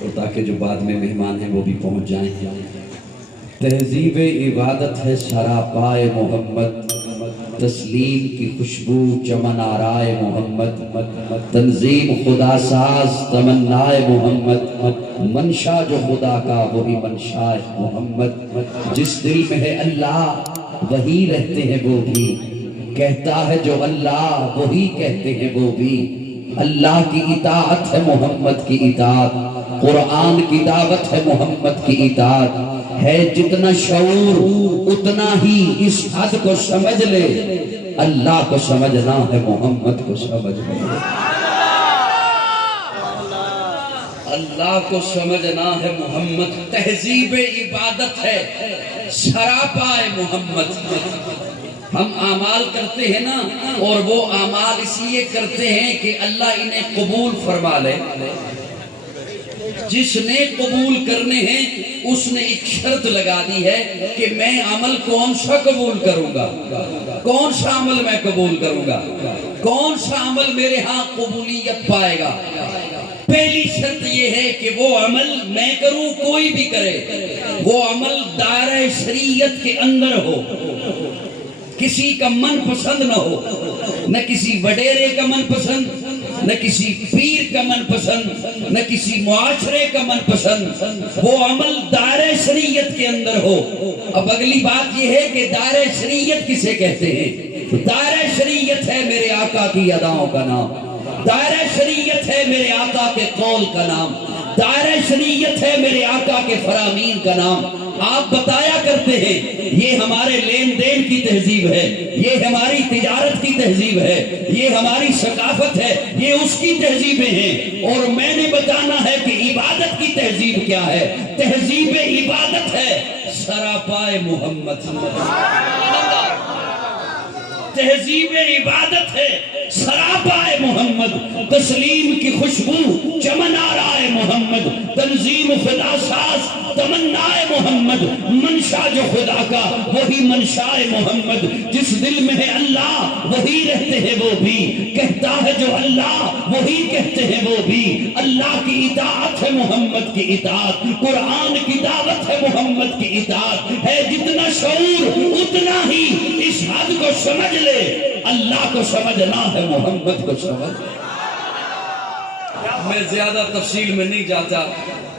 اور تاکہ جو بعد میں مہمان ہیں وہ بھی پہنچ جائیں. تہذیب عبادت ہے سراپائے محمد، تسلیم کی خوشبو چمن آرائے محمد، تنظیم خدا ساز تمنائے محمد، منشا جو خدا کا وہی منشا محمد، جس دل میں ہے اللہ وہی رہتے ہیں وہ بھی، کہتا ہے جو اللہ وہی کہتے ہیں وہ بھی. اللہ کی اطاعت ہے محمد کی اطاعت، قرآن کی دعوت ہے محمد کی اطاعت. ہے جتنا شعور اتنا ہی اس حد کو سمجھ لے، اللہ کو سمجھنا ہے محمد کو سمجھ لے. اللہ کو سمجھنا ہے محمد. تہذیب عبادت ہے سراپائے محمد. ہم اعمال کرتے ہیں نا، اور وہ اعمال اس لیے کرتے ہیں کہ اللہ انہیں قبول فرما لے. جس نے قبول کرنے ہیں اس نے ایک شرط لگا دی ہے کہ میں عمل کون سا قبول کروں گا، کون سا عمل میں قبول کروں گا، کون سا عمل میرے ہاں قبولیت پائے گا. پہلی شرط یہ ہے کہ وہ عمل میں کروں، کوئی بھی کرے، وہ عمل دائرہ شریعت کے اندر ہو، کسی کا من پسند نہ ہو، نہ کسی وڈیرے کا من پسند، نہ کسی پیر کا من پسند، نہ کسی معاشرے کا من پسند. وہ عمل دائرہ شریعت کے اندر ہو. اب اگلی بات یہ ہے کہ دائرہ شریعت کسے کہتے ہیں؟ دائرہ شریعت ہے میرے آقا کی اداؤں کا نام، دائرہ شریعت ہے میرے آقا کے قول کا نام، دائرہ شریعت ہے میرے آقا کے فرامین کا نام. آپ بتایا کرتے ہیں یہ ہمارے لین دین کی تہذیب ہے، یہ ہماری تجارت کی تہذیب ہے، یہ ہماری ثقافت ہے، یہ اس کی تہذیبیں ہیں. اور میں نے بتانا ہے کہ عبادت کی تہذیب کیا ہے. تہذیب عبادت ہے سراپائے محمد. تہذیب عبادت ہے سراپائے محمد، تسلیم کی خوشبو چمن آرائے محمد، تنظیم خدا ساز تمنائے محمد، منشا جو خدا کا وہی منشائے محمد. جس دل میں ہے اللہ وہی رہتے ہیں وہ بھی، کہتا ہے جو اللہ وہی کہتے ہیں وہ بھی. اللہ کی اطاعت ہے محمد کی اطاعت، قرآن کی دعوت ہے محمد کی اطاعت. ہے جتنا شعور اتنا ہی اس حد کو سمجھ لے، اللہ کو سمجھنا ہے محمد کو سمجھ. میں زیادہ تفصیل میں نہیں جاتا،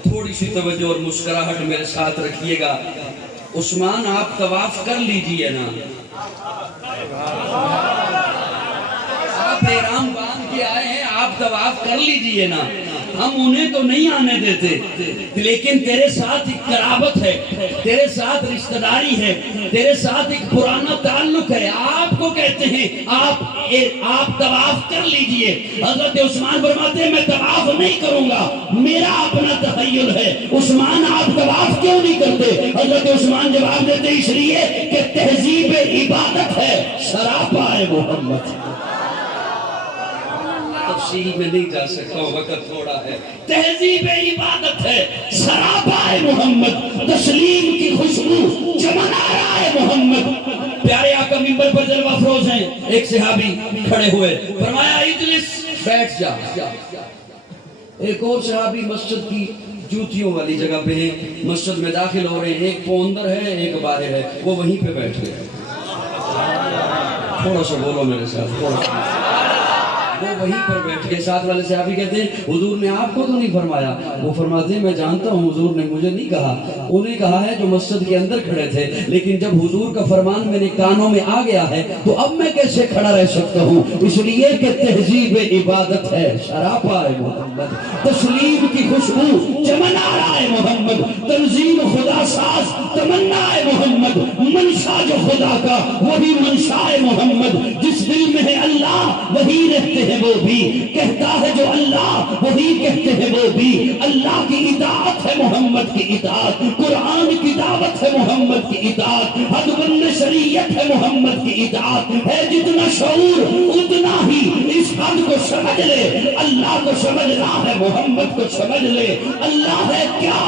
تھوڑی سی توجہ اور مسکراہٹ میرے ساتھ رکھیے گا. عثمان آپ طواف کر لیجئے نا، آپ احرام باندھ کے آئے ہیں، آپ طواف کر لیجئے نا. ہم انہیں تو نہیں آنے دیتے، لیکن تیرے ساتھ ایک قرابت ہے، تیرے ساتھ رشتہ داری ہے، تیرے ساتھ ایک پرانا تعلق ہے. آپ کو کہتے ہیں آپ طواف کر لیجئے. حضرت عثمان فرماتے ہیں میں طواف نہیں کروں گا، میرا اپنا تخیل ہے. عثمان آپ طواف کیوں نہیں کرتے؟ حضرت عثمان جواب دیتے اس لیے کہ تہذیب عبادت ہے سراپائے محمد. تفصیل میں نہیں جا سکتا ہوں، وقت تھوڑا ہے. تہذیب عبادت ہے سراپائے محمد، تسلیم کی خوشبو چمن آرائے محمد. پیارے آقا منبر پر جلوہ افروز ہیں. ایک صحابی کھڑے ہوئے، فرمایا اجلس، بیٹھ جا. ایک اور صحابی مسجد کی جوتیوں والی جگہ پہ ہیں، مسجد میں داخل ہو رہے ہیں، ایک پاؤں اندر ہے ایک باہر ہے، وہ وہیں پہ بیٹھ گئے. تھوڑا سا بولو میرے ساتھ، تھوڑا سا. وہ وہیں پر بیٹھ کے ساتھ والے صحابی کہتے ہیں حضور نے آپ کو تو نہیں فرمایا. وہ فرماتے ہیں میں جانتا ہوں حضور نے مجھے نہیں کہا، انہیں کہا ہے جو مسجد کے اندر کھڑے تھے، لیکن جب حضور کا فرمان میرے کانوں میں آ گیا ہے تو اب میں کیسے کھڑا رہ سکتا ہوں. اس لیے کہ تہذیب عبادت ہے سراپائے محمد، تسلیم کی خوشبو چمن آرائے محمد، تنظیم خدا ساز تمنائے محمد، منشا جو خدا کا وہی منشائے محمد. جس دل میں ہے اللہ وہی رہتے ہیں وہ بھی، کہتا ہے جو اللہ وہی کہتے ہیں وہ بھی. اللہ کی اطاعت ہے محمد کی اطاعت، قرآن کی دعوت ہے محمد کی اطاعت، حد بند شریعت ہے محمد کی اطاعت. ہے جتنا شعور اتنا ہی اس حد کو سمجھ لے، اللہ کو سمجھنا ہے محمد کو سمجھ لے. اللہ ہے کیا؟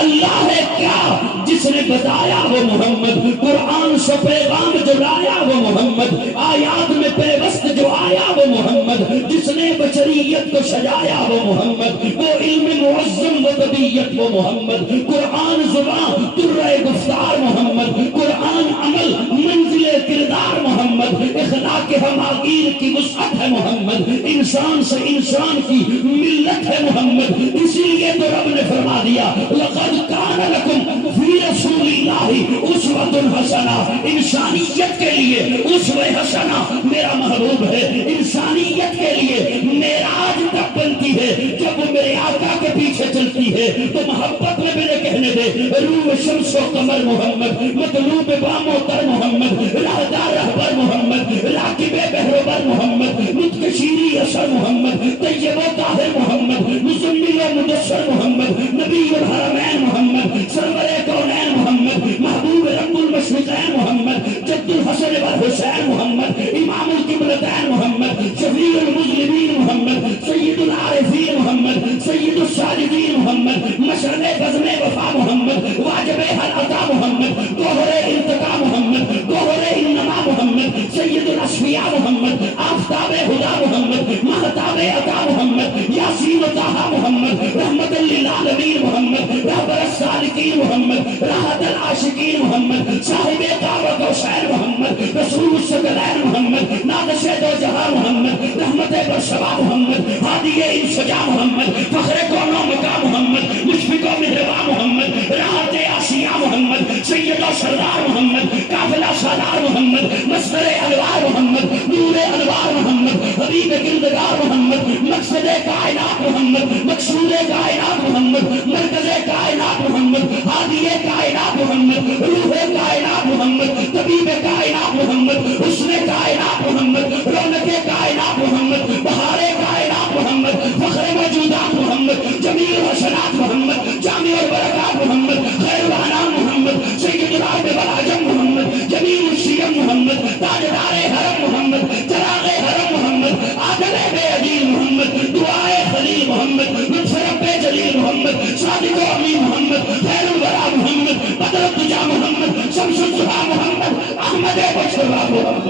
اللہ ہے کیا؟ جس نے بتایا وہ محمد، قرآن سے پیغام جو لایا وہ محمد، آیات میں پیوست جو آیا وہ محمد، جس نے بشریت کو سجایا وہ محمد، وہ علم معظم و طبیعت وہ محمد، قرآن زبان ترہ گفتار محمد، قرآن عمل منزل کردار محمد، اخلاق ہماگیر کی وسعت ہے محمد، انسان سے انسان کی ملت ہے محمد۔ اسی لیے تو رب نے فرما دیا لقد کان لکم فی رسول اللہ اسوۃ حسنہ، انسانیت کے لیے اسوہ حسنہ میرا محبوب ہے، انسانیت کے لیے معراج تک بنتی ہے جب وہ میرے آقا کے پیچھے چلتی ہے تو محبت میں میرے کہنے دے روح شمس و قمر محمد، مطلوب بام و تر محمد، راہدار رہبر محمد، راکب بحر و بر محمد، نطق شیری اثر محمد، طیب و طاہر محمد، مزمل و مدثر محمد، نبی الحرمین محمد، سرور کونین محمد، محبوب رب المشرقین محمد، جد الحسن والحسین محمد، امام القبلتین محمد، شفیع المذنبین محمد، سید العارفین محمد، سید الصالحین محمد، مشرب بزم وفا محمد، واجب حل عطا محمد، گوہر التقا محمد، گوہر انما محمد، سید الاشفیاء محمد، آفتاب خدا محمد، مہتاب عطا محمد، یاسین و طہ محمد، رحمت للعالمین محمد، رہبر السالکین محمد، راحت العاشقین محمد، صاحب کعبہ و شہر محمد، رسول الثقلین محمد، نادش دو جہاں محمد، رحمت برشبہ محمد، ہادی انسجا محمد، فخر کون و مقام محمد، مشفق و مہربان محمد، راحت آسیہ محمد، سید و سردار محمد، قافلہ سالار محمد، مصدر انوار محمد، نور انوار محمد، حبیب کردگار محمد، مقصد کائنات محمد، مقصود کائنات محمد، مرکز کائنات محمد، ہادی کائنات محمد، روح کائنات محمد، طبیب کائنات محمد، حسن کائنات محمد، رونق کائنات محمد، بہار کائنات محمد، فخر موجودات محمد، جمیل حسنات محمد، جامع البرکات محمد، خیر الانام محمد، سید العرب والعجم محمد، جمیل الشیم محمد، تاجدار حرم محمد، چراغ حرم محمد، عادل بے عدیل محمد، دعائے خلیل محمد، لطف رب جلیل محمد، صادق و امین محمد، خیر الورا محمد، بدر الدجا محمد، شمس الضحا محمد، احمد مجتبی محمد۔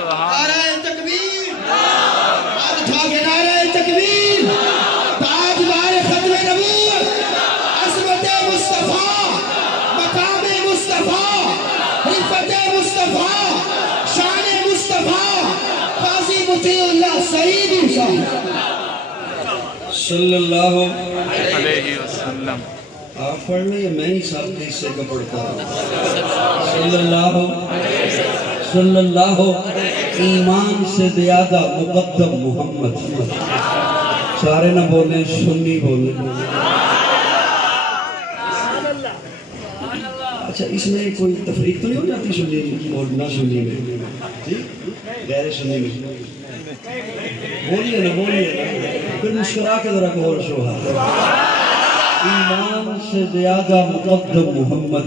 نعرہ تکبیر، ہاتھ اٹھا کے نعرہ تکبیر، تاجدار ختم نبوت، عظمت مصطفیٰ، مقام مصطفیٰ، رفعت مصطفیٰ، شان مصطفیٰ، قاضی مطیع اللہ سعید صاحب صلی اللہ علیہ وسلم۔ آپ پڑھ لیں یا میں ہی ساتھ کے حصے کا پڑھتا ہوں؟ صلی اللہ ایمان سے زیادہ مقدم محمد، سارے نہ بولیں سنی بولیں۔ اچھا اس میں کوئی تفریق تو نہیں ہو جاتی سنی اور نہ سنی میں؟ جی غیر سنی میں بولیے نا پھر مسکرا کے ذرا کو اور شوہا۔ ایمان سے زیادہ مقدم محمد،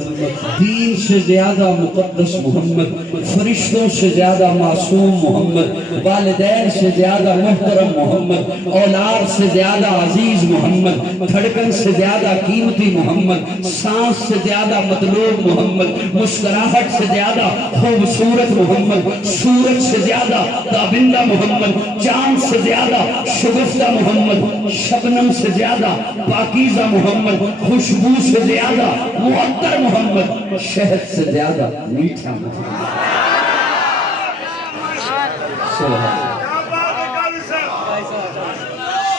دین سے زیادہ مقدس محمد، فرشتوں سے زیادہ معصوم محمد، والدین سے زیادہ محترم محمد، اولاد سے زیادہ عزیز محمد، دھڑکن سے زیادہ قیمتی محمد، سانس سے زیادہ مطلوب محمد، مسکراہٹ سے زیادہ خوبصورت محمد، سورج سے زیادہ تابندہ محمد، چاند سے زیادہ شگفتہ محمد، شبنم سے زیادہ پاکیزہ محمد، خوشبو سے زیادہ معطر محمد، شہد سے زیادہ میٹھا محمد۔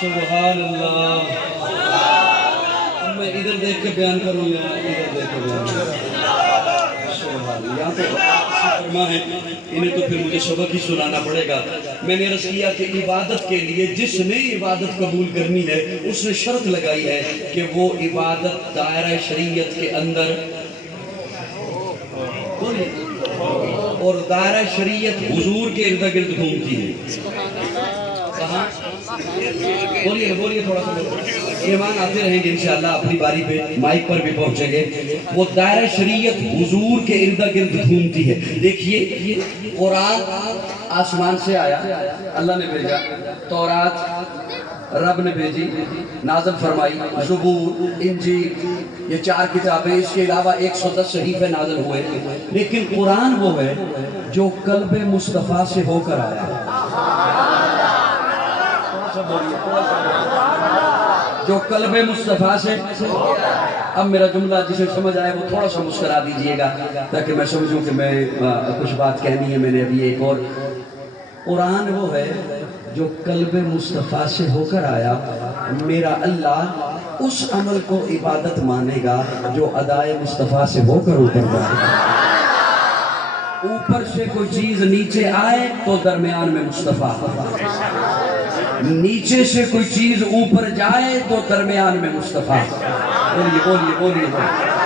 سبحان اللہ۔ میں ادھر دیکھ کے بیان کروں یا ادھر دیکھ کے بیان کروں؟ سبحان اللہ۔ یہاں تو فرما ہے انہیں تو پھر مجھے سبق ہی سنانا پڑے گا۔ میں نے عرض کیا کہ عبادت کے لیے جس نے عبادت قبول کرنی ہے اس نے شرط لگائی ہے کہ وہ عبادت دائرہ شریعت کے اندر اور دائرہ شریعت حضور کے ارد گرد گھومتی ہے۔ کہاں؟ بولیے تھوڑا سا ایمان آتے رہیں گے انشاءاللہ، اپنی باری پہ مائک پر بھی پہنچیں گے۔ وہ دائرہ شریعت حضور کے ارد گرد گھومتی ہے۔ دیکھیے قرآن آسمان سے آیا، اللہ نے بھیجا، تورات رب نے بھیجی، نازل فرمائی، زبور، انجیل، یہ 4 کتابیں، اس کے علاوہ 110 صحیفے نازل ہوئے، لیکن قرآن وہ ہے جو قلب مصطفیٰ سے ہو کر آیا ہے۔ جو قلب مصطفیٰ سے اب میرا جملہ جسے سمجھ آئے وہ تھوڑا سا مسکرا دیجئے گا تاکہ میں سمجھوں کہ میں کچھ بات کہنی ہے. میں نے ابھی ایک اور قرآن وہ ہے جو قلب مصطفیٰ سے ہو کر آیا. میرا اللہ اس عمل کو عبادت مانے گا جو ادائے مصطفیٰ سے ہو کر اوپر جائے. اوپر سے کوئی چیز نیچے آئے تو درمیان میں مصطفیٰ, نیچے سے کوئی چیز اوپر جائے تو درمیان میں مصطفیٰ. بولیے.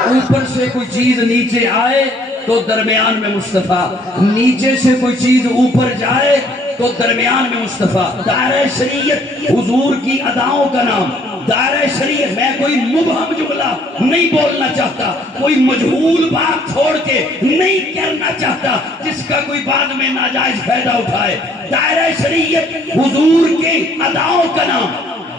اوپر سے کوئی چیز نیچے آئے تو درمیان میں مصطفیٰ, نیچے سے کوئی چیز اوپر جائے تو درمیان میں مصطفیٰ. دائرہ شریعت حضور کی اداؤں کا نام. دائرہ شریعت میں کوئی مبہم جملہ نہیں بولنا چاہتا, کوئی مجہول بات چھوڑ کے نہیں کرنا چاہتا جس کا کوئی بعد میں ناجائز فائدہ اٹھائے. دائرہ شریعت حضور کے اداؤں کا نام,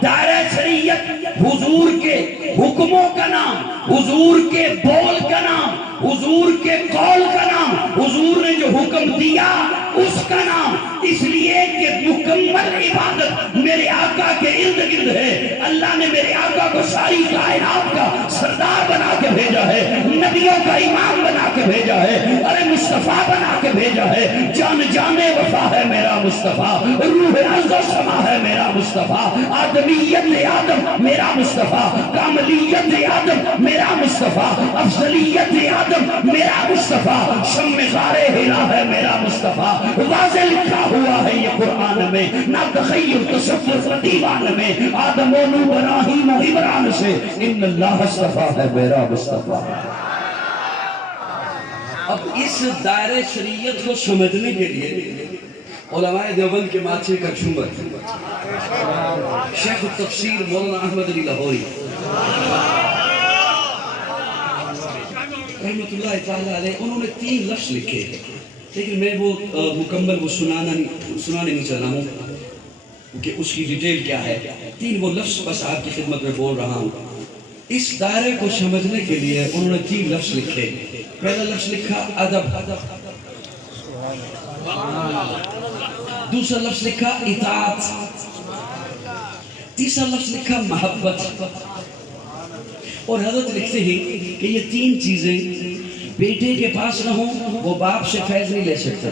دائرہ شریعت حضور کے حکموں کا نام, حضور کے بول کا نام, حضور کے قول کا نام, حضور نے جو حکم دیا اس کا نام. اس لیے کہ مکمل عبادت میرے آقا کے ارد گرد ہے. اللہ نے میرے آقا کو ساری کائنات کا سردار بنا کے بھیجا ہے, نبیوں کا امام بنا کے بھیجا ہے, ارے مصطفیٰ بنا کے بھیجا ہے. جان وفا ہے میرا مصطفیٰ, روح عز و سما ہے میرا مصطفیٰ, آدمیت آدم میرا مصطفیٰ, کاملیت آدم میرا مصطفیٰ, افضلیت آدم میرا مصطفیٰ, شم غار ہرا ہے میرا مصطفیٰ. واضح لکھا ہوا ہے یہ قرآن میں, نہ تخیل تصور دیوان میں. آدم و نوح ابراہیم و عمران سے ان اللہ اصطفیٰ ہے میرا مصطفیٰ. اب اس دائرہ شریعت کو سمجھنے کے لیے علماء دیوبند کے ماتھے کا شمبر شیخ التفسیر مولانا احمد علی لاہوری رحمت اللہ تعالیٰ علیہ, انہوں نے 3 لفظ لکھے, لیکن میں وہ مکمل وہ سنانے نہیں چاہ رہا ہوں کہ اس کی ڈیٹیل کیا ہے. 3 وہ لفظ بس آپ کی خدمت میں بول رہا ہوں. اس دائرے کو سمجھنے کے لیے انہوں نے 3 لفظ لکھے. پہلا لفظ لکھا ادب, دوسرا لفظ لکھا اطاعت, تیسرا لفظ لکھا محبت. اور حضرت لکھتے ہیں کہ یہ 3 چیزیں بیٹے کے پاس نہ ہوں وہ باپ سے فیض نہیں لے سکتا.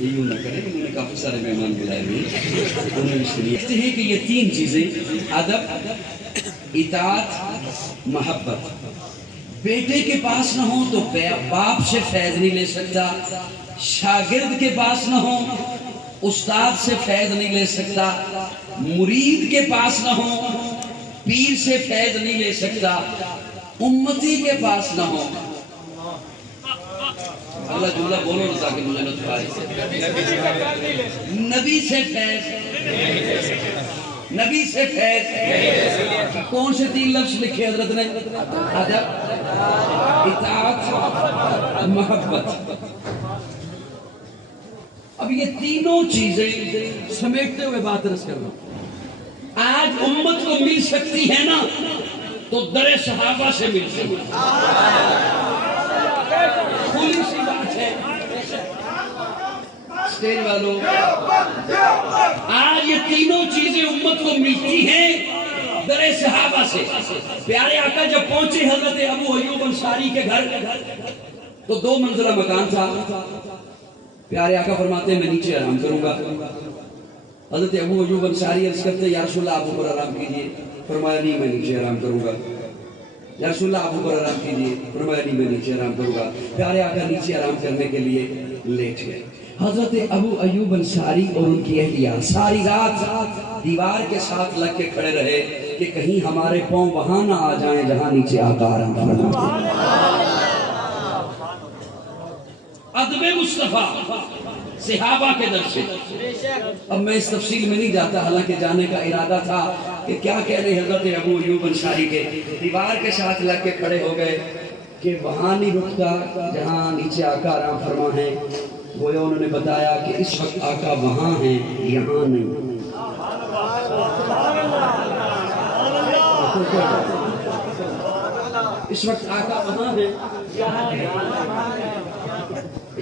یوں نہ کریں, انہوں نے کافی سارے مہمان بلائے ہوئے, انہوں نے اس لیے کہتے ہیں کہ یہ 3 چیزیں ادب, اطاعت, محبت بیٹے کے پاس نہ ہوں تو باپ سے فیض نہیں لے سکتا, شاگرد کے پاس نہ ہوں استاد سے فیض نہیں لے سکتا, مرید کے پاس نہ ہوں پیر سے فیض نہیں لے سکتا, امتی کے پاس نہ ہوں. اللہ جملہ بولو رضا کہ مجھے نہ بھائی, نبی سے فیض, نبی سے فیض. کون سے 3 لفظ لکھے حضرت نے؟ ادب, اطاعت, محبت. اب یہ تینوں چیزیں سمیٹتے ہوئے بات رس کر رہا ہوں. آج امت کو مل سکتی ہے نا تو در صحابہ سے مل سکتی کھلی سی بات ہے. اسٹیج والوں, آج یہ تینوں چیزیں امت کو ملتی ہیں در صحابہ سے. پیارے آقا جب پہنچے حضرت ابو ایوب انصاری کے گھر تو 2 منزلہ مکان تھا. پیارے آقا فرماتے ہیں میں نیچے آرام کروں گا. حضرت ابو ایوب انصاری عرض کرتے ہیں یا رسول اللہ آپ اوپر آرام کیجئے. فرمایا نہیں میں نیچے آرام کروں گا. یا رسول اللہ آپ اوپر آرام کیجئے. فرمایا نہیں میں نیچے آرام کروں گا. پیارے آقا نیچے آرام کرنے کے لیے لیٹ گئے. حضرت ابو ایوب انصاری اور ان کی اہلیہ ساری رات دیوار کے ساتھ لگ کے کھڑے رہے کہ کہیں ہمارے پاؤں وہاں نہ آ جائیں جہاں نیچے آقا آرام فرماتے ہیں. ادب مصطفیٰ صحابہ کے در سے. اب میں اس تفصیل میں نہیں جاتا, حالانکہ جانے کا ارادہ تھا کہ کیا کہہ رہے حضرت ابو ایوب انصاری کے. دیوار کے ساتھ لگ کے کھڑے ہو گئے کہ وہاں نہیں رکتا جہاں نیچے آقا آرام فرما ہے. گویا انہوں نے بتایا کہ اس وقت آقا وہاں ہیں یہاں نہیں. اس وقت آقا وہاں ہیں.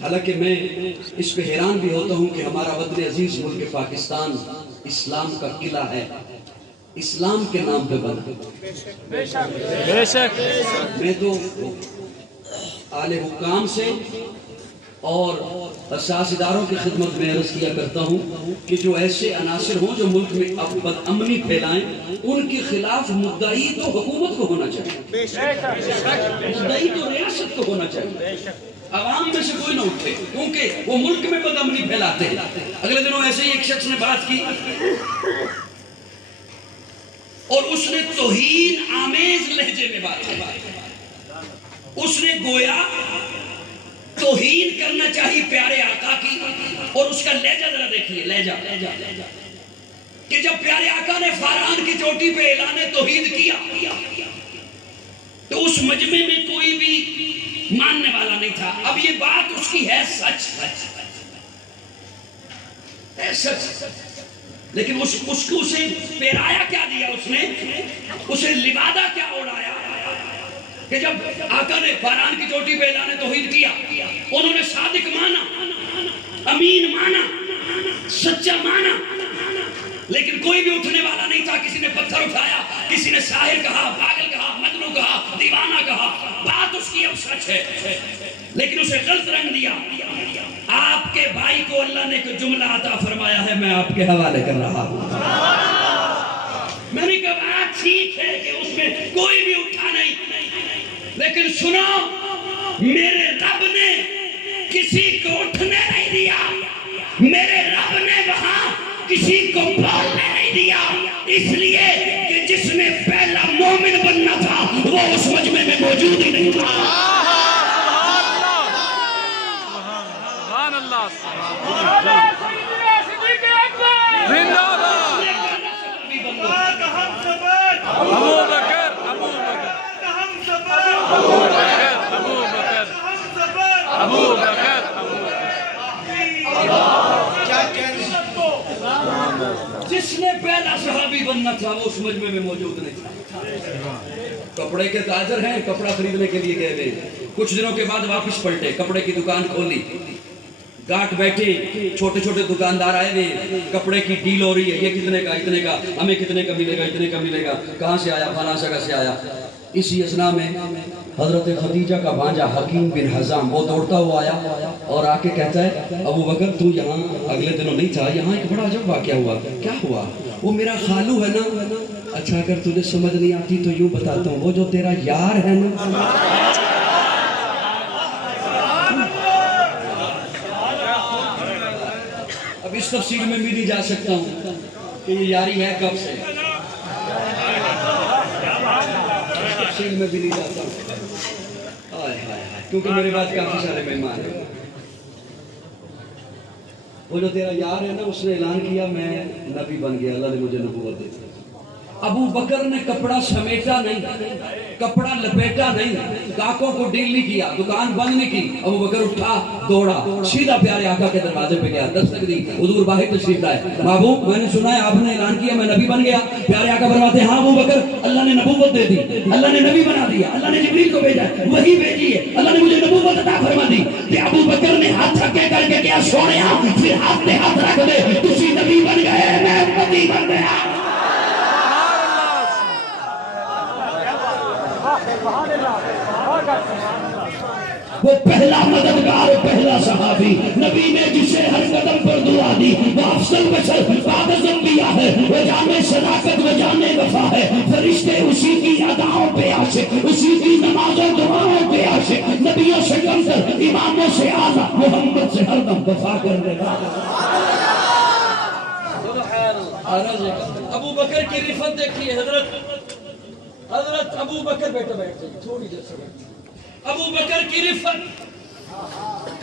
حالانکہ میں اس پہ حیران بھی ہوتا ہوں کہ ہمارا وطن عزیز ملک پاکستان اسلام کا قلعہ ہے، اسلام کے نام پہ بنا۔ بے شک میں تو اعلی حکام سے اور سیاستداروں کی خدمت میں عرض کیا کرتا ہوں کہ جو ایسے عناصر ہوں جو ملک میں بد امنی پھیلائیں، ان کے خلاف مدعی تو حکومت کو ہونا چاہیے، مدعی تو ریاست کو ہونا چاہیے، عوام میں سے کوئی نہ اٹھے، کیونکہ وہ ملک میں بد امنی پھیلاتے ہیں۔ اگلے دنوں ایسے ہی ایک شخص نے بات کی اور اس نے توہین آمیز لہجے میں بات کی، اس نے گویا توہین کرنا چاہیے پیارے آقا کی، اور اس کا لہجہ ذرا دیکھیے، لہجہ کہ جب پیارے آقا نے فاران کی چوٹی پہ اعلان توحید کیا تو اس مجمع میں کوئی بھی ماننے والا نہیں تھا۔ اب یہ بات اس کی ہے سچ ہے سچ، لیکن اس کو اسے پیرایا کیا دیا، اس نے اسے لبادہ کیا اڑایا کہ جب آقا نے فاران کی چوٹی پہ اعلان توحید کیا، انہوں نے صادق مانا، امین مانا، سچا مانا، لیکن کوئی بھی اٹھنے والا نہیں تھا۔ کسی نے پتھر اٹھایا، کسی نے ساحر کہا، پاگل کہا، مجنوں کہا، دیوانہ کہا، بات اس کی اب سچ ہے، لیکن اسے غلط رنگ دیا۔ آپ کے بھائی کو اللہ نے ایک جملہ عطا فرمایا ہے، میں آپ کے حوالے کر رہا ہوں۔ میں نے کہا بات ٹھیک ہے کہ اس میں کوئی بھی اٹھا نہیں، لیکن سنو، میرے رب نے کسی کو اٹھنے نہیں دیا، میرے رب نے وہاں کسی کو بولنے نہیں دیا، اس لیے کہ جس نے پہلا مومن بننا تھا وہ اس مجمع میں موجود ہی نہیں تھا۔ سبحان اللہ، زندہ باد ابو بکر، ابو بکر، ابو بکر، ابو بکر، جس نے پہلا صحابی بننا تھا وہ اس مجمع میں موجود نہیں تھا۔ کپڑے کے تاجر ہیں، کپڑا خریدنے کے لیے گئے ہوئے، کچھ دنوں کے بعد واپس پلٹے، کپڑے کی دکان کھولی، گاہک بیٹھے، چھوٹے چھوٹے دکاندار آئے ہوئے، کپڑے کی ڈیل ہو رہی ہے، یہ کتنے کا، اتنے کا، ہمیں کتنے کا ملے گا، اتنے کا ملے گا، کہاں سے آیا، فلاں جگہ سے آیا۔ اسی اثنا میں حضرت خدیجہ کا بھانجا حکیم بن حزام وہ دوڑتا ہوا آیا اور آ کے کہتا ہے ابو بکر تو یہاں اگلے دنوں نہیں تھا، یہاں ایک بڑا عجب واقعہ ہوا۔ کیا ہوا؟ وہ میرا خالو ہے نا، اچھا اگر تجھے سمجھ نہیں آتی تو یوں بتاتا ہوں، وہ جو تیرا یار ہے نا، اب اس تفصیل میں بھی نہیں جا سکتا ہوں کہ یہ یاری ہے کب سے، تفصیل میں بھی نہیں جاتا ہوں کیونکہ میرے بعد کافی سارے مہمان ہیں۔ وہ جو تیرا یار ہے نا، اس نے اعلان کیا میں نبی بن گیا، اللہ نے مجھے نبوت دی۔ ابو بکر نے کپڑا سمیٹا نہیں، کپڑا لپیٹا نہیں، گاہکوں کو ڈیل نہیں کیا، دکان بند نہیں کی، ابو بکر اٹھا دوڑا سیدھا پیارے آقا کے دروازے پہ گیا، دستک دی، حضور باہر تشریف لائے، بابو میں نے سنا ہے آپ نے اعلان کیا میں نبی بن گیا۔ پیارے آقا فرماتے ہیں ہاں ابو بکر، اللہ نے نبوت دے دی، اللہ نے نبی بنا دیا، اللہ نے جبریل کو بھیجا، وہی بھیجی ہے، اللہ نے مجھے نبوت عطا فرما دی۔ کہ ابو بکر نے ہاتھ تھکے کر کے کیا سونیا، پھر ہاتھ پہ ہاتھ رکھ دے، تسی نبی بن گئے میں امتی بن گیا۔ وہ پہلا مددگار، پہلا صحابی، نبی نے جسے ہر قدم پر دعا دی، وہ افضل بشر بعد انبیاء ہے، وہ جامع صداقت و جامع وفا ہے، فرشتے اسی کی اداؤں پہ عاشق، اسی کی نماز و دعاؤں پہ عاشق، نبیوں سے کمتر، اماموں سے اعلیٰ، محمد سے ہر دم وفا کرنے والا۔ ابو بکر کی رفت دیکھیے، حضرت ابو بکر بیٹھے بیٹھے تھوڑی دیر سے بیٹھے، ابو بکر کی رفت،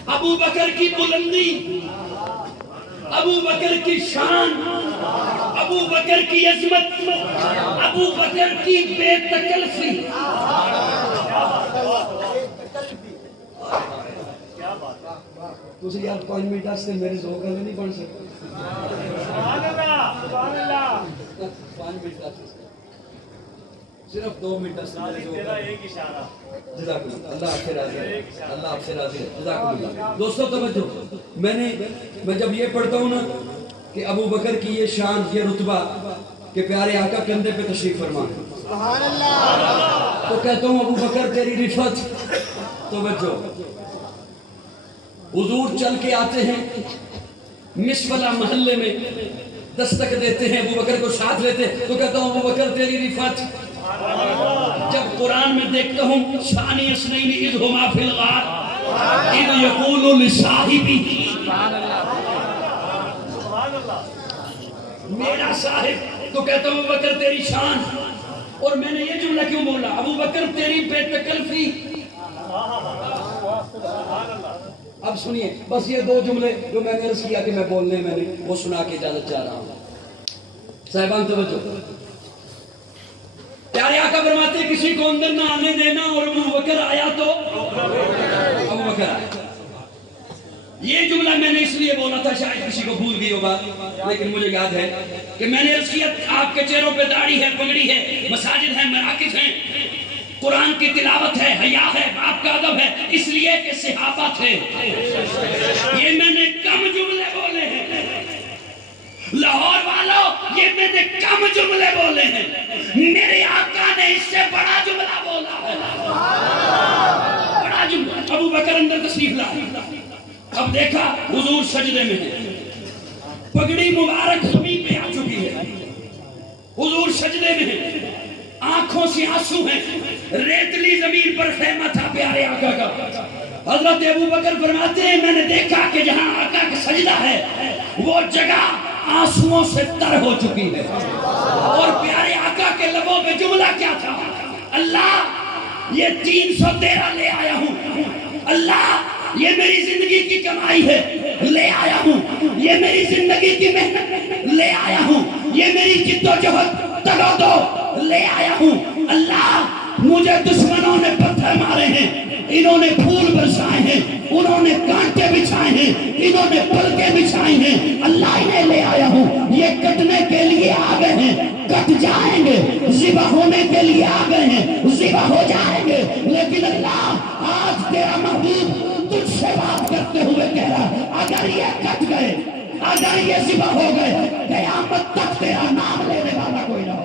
ابو بکر کی بلندی، ابو بکر کی شان، ابو بکر کی عظمت، ابو بکر کی بے تکلفی۔ تجھے یار 5 منٹ آستے میرے ذوق میں نہیں بن سکتے، 5 منٹ آستے صرف 2 منٹ جزاک اللہ، اللہ آپ سے راضی ہے، اللہ آپ سے راضی ہے، جزاک اللہ۔ دوستو توجہ، میں جب یہ پڑھتا ہوں نا کہ ابو بکر کی یہ شان، یہ رتبہ کہ پیارے آقا کندھے پہ تشریف فرما سبحان اللہ، تو کہتا ہوں ابو بکر تیری رفت۔ توجہ، حضور چل کے آتے ہیں مسفلہ محلے میں، دستک دیتے ہیں، ابو بکر کو ساتھ لیتے، تو کہتا ہوں ابو بکر تیری رفت۔ جب قرآن میں دیکھتا ہوں ثانی اثنین اذ ہما فی الغار اذ یقول لصاحبہ، میرا صاحب، تو کہتا ہوں ابو بکر تیری شان۔ اور میں نے یہ جملہ کیوں بولا؟ ابو بکر تیری بے تکلفی۔ اب سنیے بس یہ 2 جملے جو میں نے عرض کیا کہ میں بولنے میں نے وہ سنا کے اجازت چاہ رہا ہوں۔ صاحبان توجہ، پیارے آقا فرماتے کسی کو اندر نہ آنے دینا، اور ابو بکر آیا تو ابو بکر آیا۔ یہ جملہ میں نے اس لیے بولا تھا، شاید کسی کو بھول گئی ہوگا، لیکن مجھے یاد ہے کہ میں نے عرض کیا آپ کے چہروں پہ داڑھی ہے، پگڑی ہے، مساجد ہیں، مراکز ہیں، قرآن کی تلاوت ہے، حیا ہے، آپ کا ادب ہے، اس لیے کہ صحابہ تھے۔ یہ میں نے کم جملے بولے ہیں لاہور والوں، یہ میں نے کم جملے بولے ہیں، میرے آقا نے اس سے بڑا جملہ بولا ہے، بڑا جملہ۔ ابو بکر اندر تشریف لائے، اب دیکھا حضور سجدے میں ہیں، پگڑی مبارک زمین پہ آ چکی ہے، حضور سجدے میں ہیں، آنکھوں سے آنسو ہیں، ریتلی زمین پر خیمہ تھا پیارے آقا کا۔ حضرت ابو بکر فرماتے ہیں میں نے دیکھا کہ جہاں آقا کا سجدہ ہے وہ جگہ آنسوؤں سے تر ہو چکی ہے، اور پیارے آقا کے لبوں پہ جملہ کیا تھا؟ اللہ یہ 313 لے آیا ہوں، اللہ یہ میری زندگی کی کمائی ہے لے آیا ہوں، یہ میری زندگی کی محنت لے آیا ہوں، یہ میری جدوجہد تگو دو لے آیا ہوں۔ اللہ مجھے دشمنوں نے پتھر مارے ہیں، انہوں نے پھول برسائے ہیں، انہوں نے کانٹے بچھائے ہیں، انہوں نے پلکیں بچھائے ہیں، اللہ انہیں لے آیا ہوں، یہ کٹنے کے لیے آ گئے ہیں، کٹ جائیں گے، ذبح ہونے کے لیے آ گئے ہیں، ذبح ہو جائیں گے، لیکن اللہ آج تیرا محبوب تجھ سے بات کرتے ہوئے کہہ رہا اگر یہ کٹ گئے، اگر یہ ذبح ہو گئے، قیامت تک تیرا نام لینے والا کوئی نہ